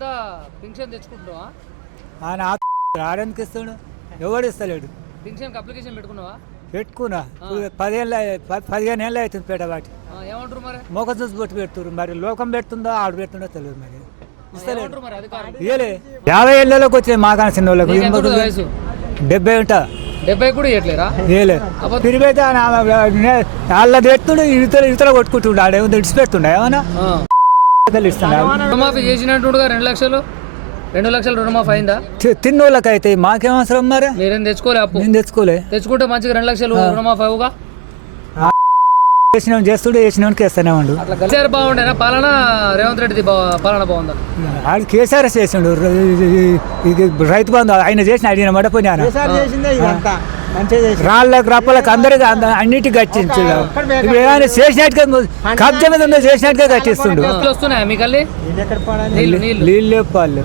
పెద్ద పింఛన్ తెచ్చుకుంటున్నావా? ఆయన ఆడడానికి ఇస్తాడు, ఎవడు ఇస్తలేడు. పింఛన్కి అప్లికేషన్ పెట్టుకున్నావా? పెట్టుకున్నా 15 ఏళ్ళు అవుతుంది పెట్టబట్టి. ఏమంటారు మరి? మొక్క చూసి బొట్టు పెడుతున్నారు. మరి లోకం పెడుతుందో ఆడు పెడుతుందో తెలియదు. మరి ఇస్తలేడు. ఏమంటారు మరి అధికారులు? ఇయ్యలే 50 ఏళ్ళలోకి వచ్చాయి మా కాసిన వాళ్ళకి. నీకు ఎంత ఉంటుంది వయసు? 70 ఉంటా. 70 కూడా ఇవ్వట్లేరా? ఇయ్యలే తిరిగితే వాళ్ళది ఎత్తుడు ఇతర కొట్టుకుంటుండే. ఆడేమో ఇడిచిపెడుతుండే ఏమన్నా ఇస్తున్నా. రుణమాఫీ చేసినట్టుగా 2 లక్షలు 2 లక్షలు రుణమాఫీ అయిందా? తిన్నోళ్ళకి అయితే మాకేం అవసరం మరి. మీరేం తెచ్చుకోలే అప్పు? నేను తెచ్చుకోలే. తెచ్చుకుంటే మంచిగా 2 లక్షలు రుణమాఫీ అవుగా. చేస్తుండే చేసినోనికి వేస్తూనే ఉండు. అట్లా కేసీఆర్ బాగుండేనా పాలన? రేవంత్ రెడ్డి పాలన బాగుందా? ఆడు కేసీఆర్ చేసిండు. రైతు బంధు ఆయన చేసిన అడిగిన మాట పోయినా రాళ్ళకు రప్పలకు అందరికి అన్నిటికీ కట్టించాడు. ఇప్పుడు ఏమైనా చేసినట్టుగా కబ్జా మీద చేసినట్టుగా కట్టిస్తుండు. వస్తున్నాయా మీకు? నీళ్ళు లేపాళ్ళు